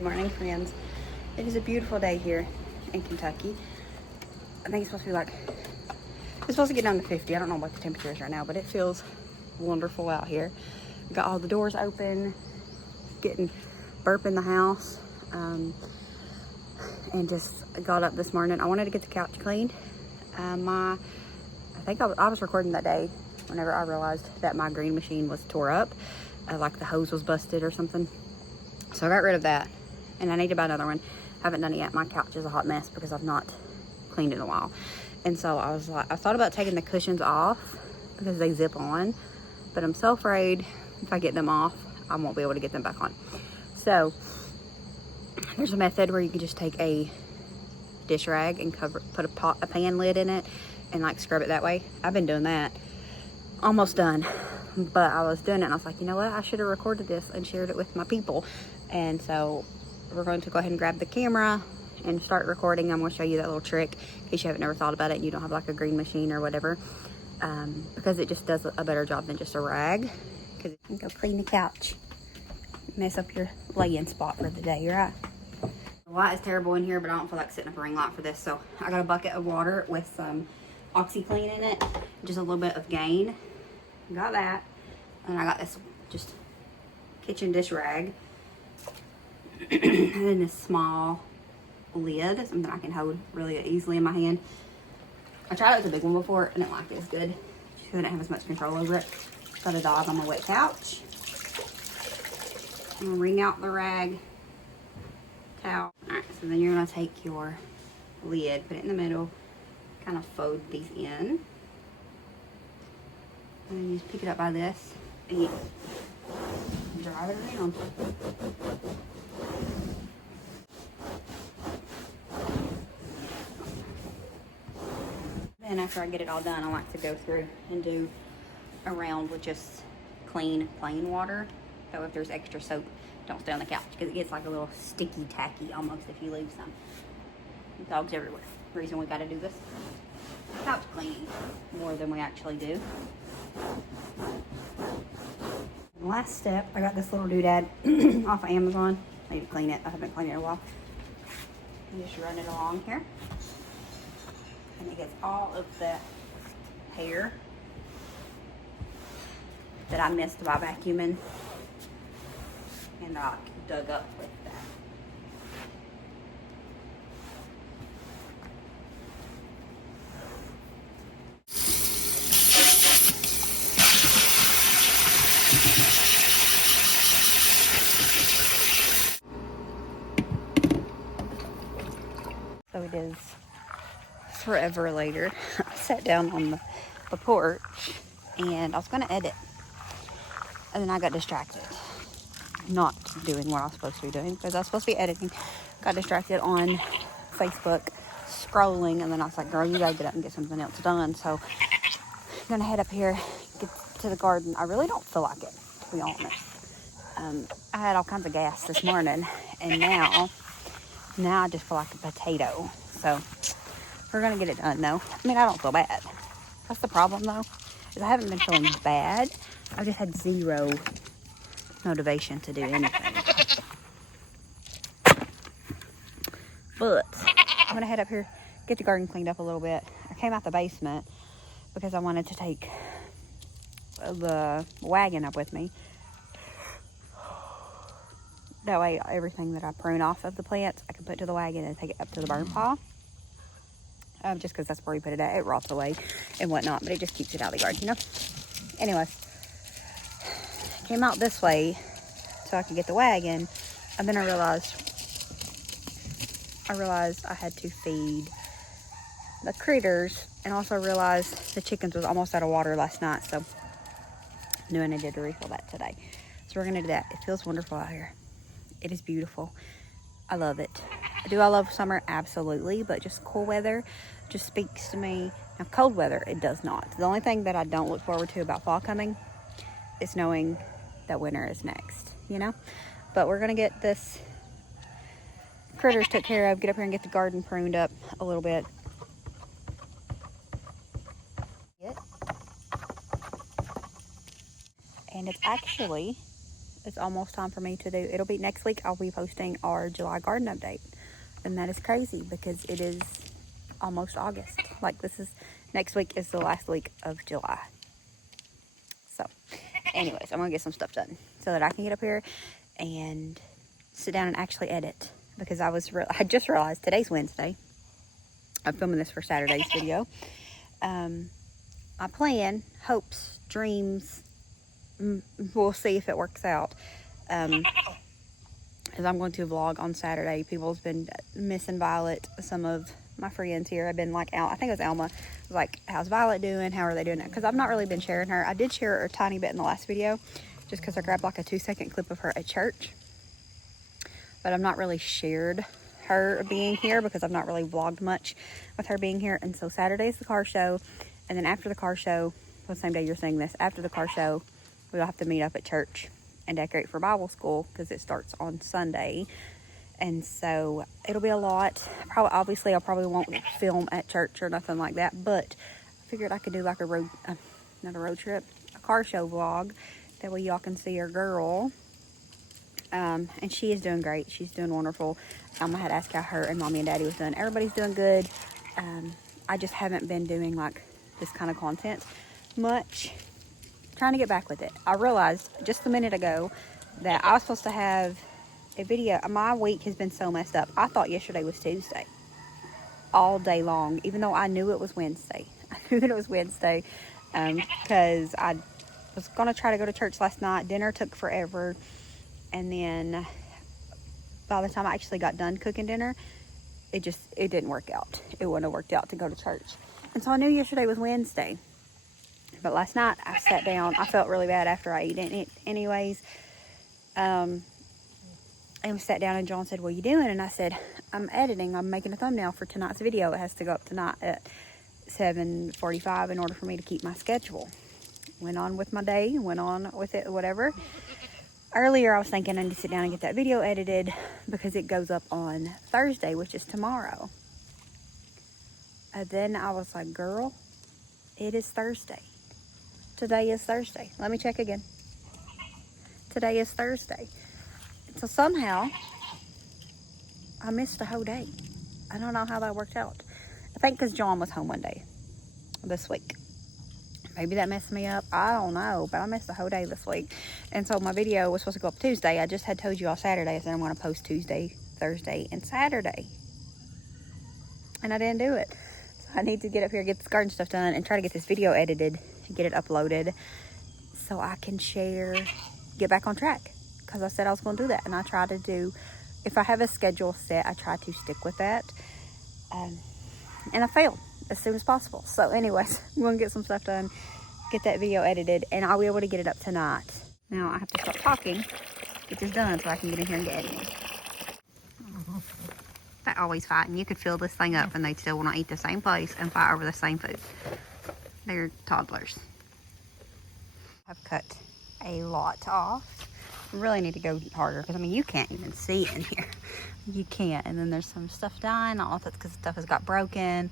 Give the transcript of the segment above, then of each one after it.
Good morning, friends. It is a beautiful day here in Kentucky. I think it's supposed to be like, it's supposed to get down to 50. I don't know what the temperature is right now, but it feels wonderful out here. Got all the doors open, getting burp in the house, and just got up this morning. I wanted to get the couch cleaned. I think I was recording that day whenever I realized that my green machine was tore up, like the hose was busted or something. So I got rid of that, and I need to buy another one. Haven't done it yet. My couch is a hot mess because I've not cleaned it in a while. And so I was like, I thought about taking the cushions off because they zip on, but I'm so afraid if I get them off, I won't be able to get them back on. So there's a method where you can just take a dish rag and put a pan lid in it and like scrub it that way. I've been doing that. Almost done. But I was doing it and I was like, you know what? I should have recorded this and shared it with my people. And so we're going to go ahead and grab the camera and start recording. I'm going to show you that little trick in case you haven't never thought about it and you don't have like a green machine or whatever. Because it just does a better job than just a rag. Because you can go clean the couch. Mess up your lay-in spot for the day, right? The light is terrible in here, but I don't feel like setting up a ring light for this. So I got a bucket of water with some OxyClean in it. Just a little bit of Gain. Got that. And I got this just kitchen dish rag. And then this small lid, something I can hold really easily in my hand. I tried it with a big one before and didn't like it as good. Just didn't have as much control over it. Got a dog on my wet couch. I'm gonna wring out the rag towel. Alright, so then you're gonna take your lid, put it in the middle, kind of fold these in. And you just pick it up by this and you drive it around. Then after I get it all done, I like to go through and do a round with just clean, plain water. So if there's extra soap, don't stay on the couch because it gets like a little sticky, tacky almost if you leave some. Dogs everywhere. The reason we got to do this couch cleaning more than we actually do. And last step, I got this little doodad off of Amazon. I need to clean it. I haven't cleaned it in a while. You just run it along here. And it gets all of the hair that I missed by vacuuming and I dug up with that. So it is forever later. I sat down on the porch and I was going to edit. And then I got distracted. Not doing what I was supposed to be doing because I was supposed to be editing. Got distracted on Facebook, scrolling. And then I was like, girl, you got to get up and get something else done. So I'm going to head up here, get to the garden. I really don't feel like it, to be honest. I had all kinds of gas this morning. And now I just feel like a potato. So we're going to get it done, though. I mean, I don't feel bad. That's the problem, though, is I haven't been feeling bad. I've just had zero motivation to do anything. But I'm going to head up here, get the garden cleaned up a little bit. I came out the basement because I wanted to take the wagon up with me. That way, everything that I prune off of the plants, I can put to the wagon and take it up to the burn pile. Just because that's where we put it at. It rots away and whatnot, but it just keeps it out of the yard, you know? Anyways, came out this way so I could get the wagon, and then I realized I had to feed the critters, and also realized the chickens was almost out of water last night, so knew I needed to refill that today. So we're gonna do that. It feels wonderful out here. It is beautiful. I love it. Do I love summer? Absolutely, but just cool weather just speaks to me. Now, cold weather, it does not. The only thing that I don't look forward to about fall coming is knowing that winter is next, you know? But we're gonna get this critters took care of, get up here and get the garden pruned up a little bit. And it's actually it's almost time for me to do, it'll be next week, I'll be posting our July garden update. And that is crazy because it is almost August. Like next week is the last week of July. So anyways, I'm gonna get some stuff done so that I can get up here and sit down and actually edit, because I just realized today's Wednesday. I'm filming this for Saturday's video. My plan, hopes, dreams, we'll see if it works out, is I'm going to vlog on Saturday. People's been missing Violet. Some of my friends here have been like, I think it was Alma, was like, how's Violet doing? How are they doing? Because I've not really been sharing her. I did share her a tiny bit in the last video, just because I grabbed like a 2-second clip of her at church. But I've not really shared her being here because I've not really vlogged much with her being here. And so Saturday's the car show. And then after the car show, the same day you're seeing this, after the car show, we'll have to meet up at church and decorate for Bible school because it starts on Sunday. And so it'll be a lot. Obviously, I probably won't film at church or nothing like that, but I figured I could do like not a road trip, a car show vlog. That way y'all can see our girl. And she is doing great. She's doing wonderful. I had asked how her and Mommy and Daddy was doing. Everybody's doing good. I just haven't been doing like this kind of content much. Trying to get back with it. I realized just a minute ago that I was supposed to have a video. My week has been so messed up. I thought yesterday was Tuesday all day long, even though I knew it was Wednesday. I knew that it was Wednesday because I was going to try to go to church last night. Dinner took forever. And then by the time I actually got done cooking dinner, it didn't work out. It wouldn't have worked out to go to church. And so I knew yesterday was Wednesday. But last night I sat down. I felt really bad after I ate it anyways. And sat down and John said, what are you doing? And I said, I'm editing. I'm making a thumbnail for tonight's video. It has to go up tonight at 7:45 in order for me to keep my schedule. Went on with my day. Went on with it, whatever. Earlier I was thinking I need to sit down and get that video edited because it goes up on Thursday, which is tomorrow. And then I was like, girl, it is Thursday. Today is Thursday. Let me check again. Today is Thursday. So somehow I missed a whole day. I don't know how that worked out. I think because John was home one day this week. Maybe that messed me up. I don't know. But I missed the whole day this week. And so my video was supposed to go up Tuesday. I just had told you all Saturday. I said I'm going to post Tuesday, Thursday, and Saturday. And I didn't do it. So I need to get up here, get this garden stuff done, and try to get this video edited, get it uploaded, so I can share, get back on track. Because I said I was going to do that. And I try to do, if I have a schedule set, I try to stick with that. And I failed as soon as possible. So anyways, I'm going to get some stuff done, get that video edited, and I'll be able to get it up tonight. Now I have to stop talking, get this done so I can get in here and get editing. They always fight, and you could fill this thing up and they still want to eat the same place and fight over the same food. They're toddlers. I've cut a lot off. I really need to go harder because I mean you can't even see in here. You can't. And then there's some stuff dying. I don't know if that's because stuff has got broken,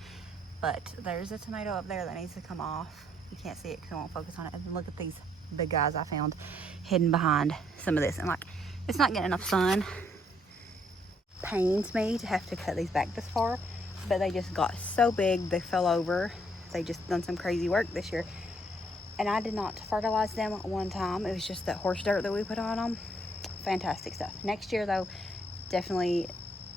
but there's a tomato up there that needs to come off. You can't see it because I won't focus on it. And then look at these big guys I found hidden behind some of this, and like it's not getting enough sun. Pains me to have to cut these back this far, but they just got so big they fell over. They just done some crazy work this year, and I did not fertilize them one time. It was just that horse dirt that we put on them. Fantastic stuff. Next year though, definitely,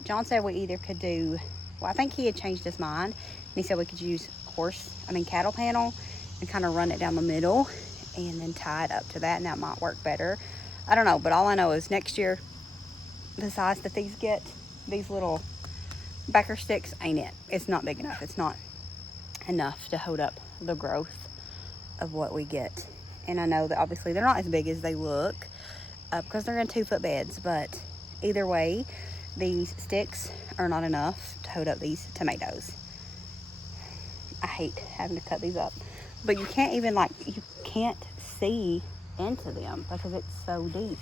John said we either could do, well, I think he had changed his mind, and he said we could use cattle panel and kind of run it down the middle and then tie it up to that, and that might work better. I don't know, but all I know is next year, the size that these get, these little backer sticks, ain't it. It's not big enough. It's not enough to hold up the growth of what we get. And I know that obviously they're not as big as they look because they're in 2-foot beds, but either way, these sticks are not enough to hold up these tomatoes. I hate having to cut these up, but you can't even you can't see into them because it's so deep.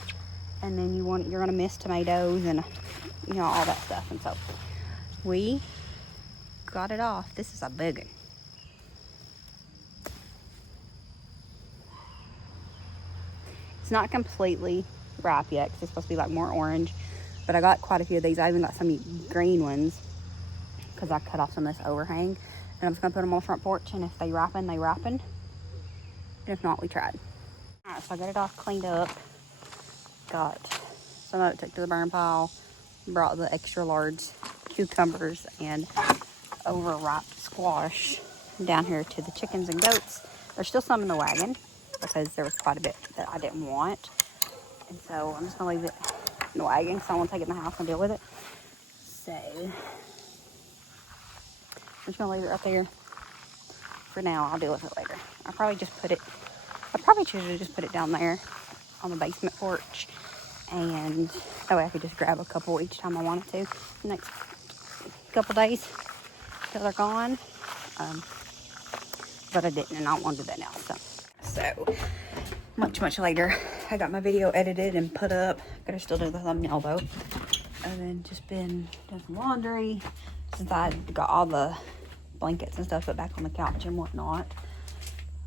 And then you're gonna miss tomatoes and all that stuff. And so we got it off. This is a big one. It's not completely ripe yet because it's supposed to be like more orange. But I got quite a few of these. I even got some green ones because I cut off some of this overhang. And I'm just gonna put them on the front porch, and if they ripen, they ripen. And if not, we tried. All right, so I got it all cleaned up. Got some of it took to the burn pile. Brought the extra large cucumbers and overripe squash down here to the chickens and goats. There's still some in the wagon because there was quite a bit that I didn't want. And so I'm just gonna leave it in the wagon because I want to take it in the house and deal with it. So I'm just gonna leave it right there for now. I'll deal with it later. I probably should have just put it down there on the basement porch, and that way I could just grab a couple each time I wanted to the next couple days till they're gone. But I didn't, and I don't want to do that now. So much later, I got my video edited and put up. Gotta still do the thumbnail though. And then just been doing some laundry since I got all the blankets and stuff put back on the couch and whatnot.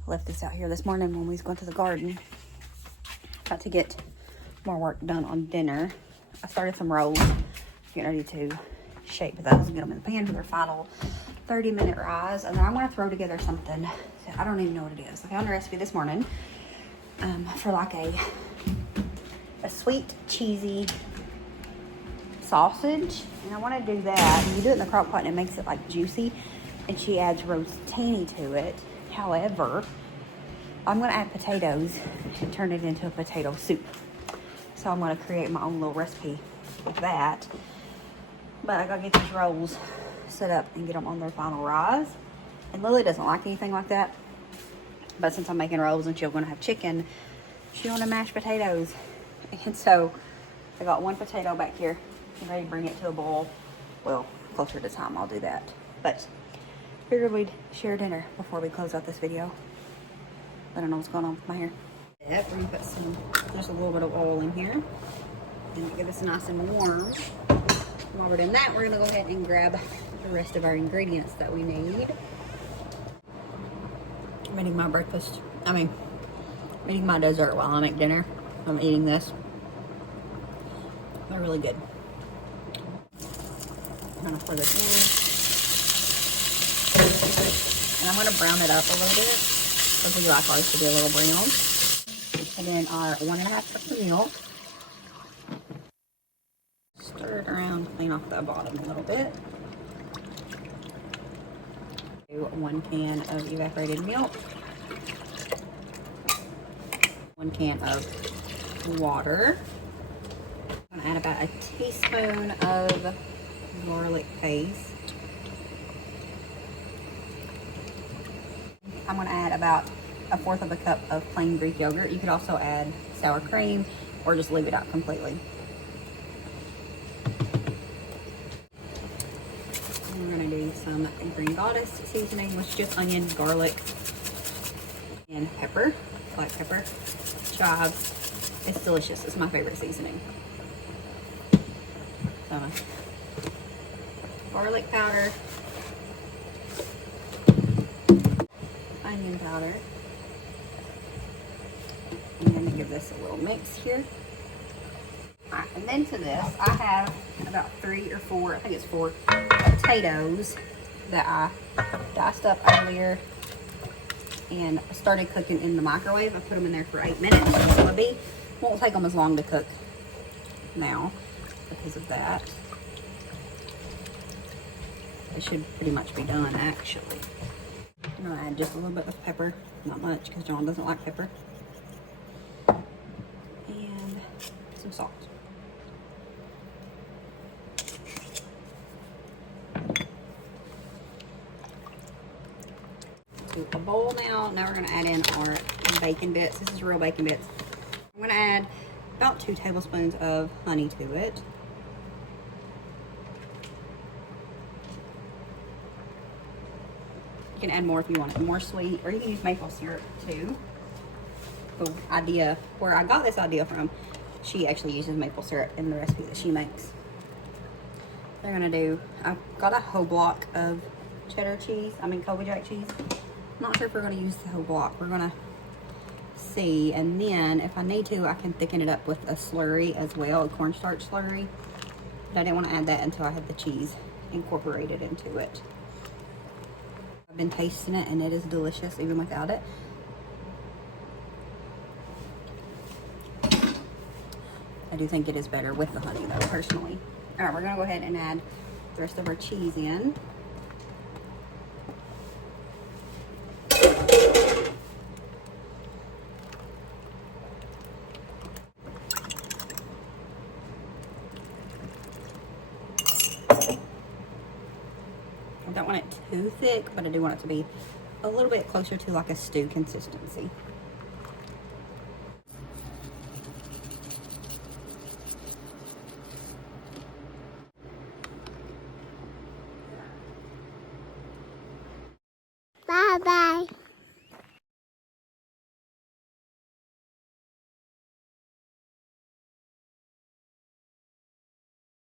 Left this out here this morning when we was going to the garden. Got to get more work done on dinner. I started some rolls, getting ready to shape those and get them in the pan for their final 30-minute rise. And then I'm going to throw together something. I don't even know what it is. I found a recipe this morning for like a sweet, cheesy sausage. And I want to do that. And you do it in the crock pot and it makes it like juicy. And she adds rotini to it. However, I'm going to add potatoes and turn it into a potato soup. So I'm going to create my own little recipe with that. But I got to get these rolls set up and get them on their final rise. And Lily doesn't like anything like that. But since I'm making rolls and she's going to have chicken, she wanted mashed potatoes. And so I got one potato back here. I'm ready to bring it to a boil. Well, closer to time I'll do that. But figured we'd share dinner before we close out this video. I don't know what's going on with my hair. We're gonna put just a little bit of oil in here and get this nice and warm. While we're doing that, we're gonna go ahead and grab the rest of our ingredients that we need. I'm eating my breakfast. I'm eating my dessert while I make dinner. I'm eating this. They're really good. I'm gonna pour this in. And I'm gonna brown it up a little bit because we like ours to be a little brown. And then our 1.5 cups of milk. Stir it around, clean off the bottom a little bit. 1 can of evaporated milk. 1 can of water. I'm gonna add about a teaspoon of garlic paste. I'm gonna add about 1/4 of a cup of plain Greek yogurt. You could also add sour cream or just leave it out completely. And we're gonna do some green goddess seasoning, which is just onion, garlic, and pepper, black pepper, chives. It's delicious. It's my favorite seasoning. So, garlic powder, onion powder, and then give this a little mix here. Alright, and then to this, I have about 3 or 4, I think it's 4 potatoes that I diced up earlier and started cooking in the microwave. I put them in there for 8 minutes. So won't take them as long to cook now because of that. It should pretty much be done actually. I'm gonna add just a little bit of pepper, not much because John doesn't like pepper, and some salt. To a bowl now. Now we're gonna add in our bacon bits. This is real bacon bits. I'm gonna add about 2 tablespoons of honey to it. You can add more if you want it more sweet, or you can use maple syrup too. The idea, where I got this idea from, she actually uses maple syrup in the recipe that she makes. They're gonna do, I've got a whole block of cheddar cheese, Colby Jack cheese. Not sure if we're gonna use the whole block. We're gonna see. And then if I need to, I can thicken it up with a slurry as well, a cornstarch slurry. But I didn't want to add that until I had the cheese incorporated into it. I've been tasting it and it is delicious even without it. I do think it is better with the honey though, personally. All right, we're gonna go ahead and add the rest of our cheese in. I don't want it too thick, but I do want it to be a little bit closer to like a stew consistency.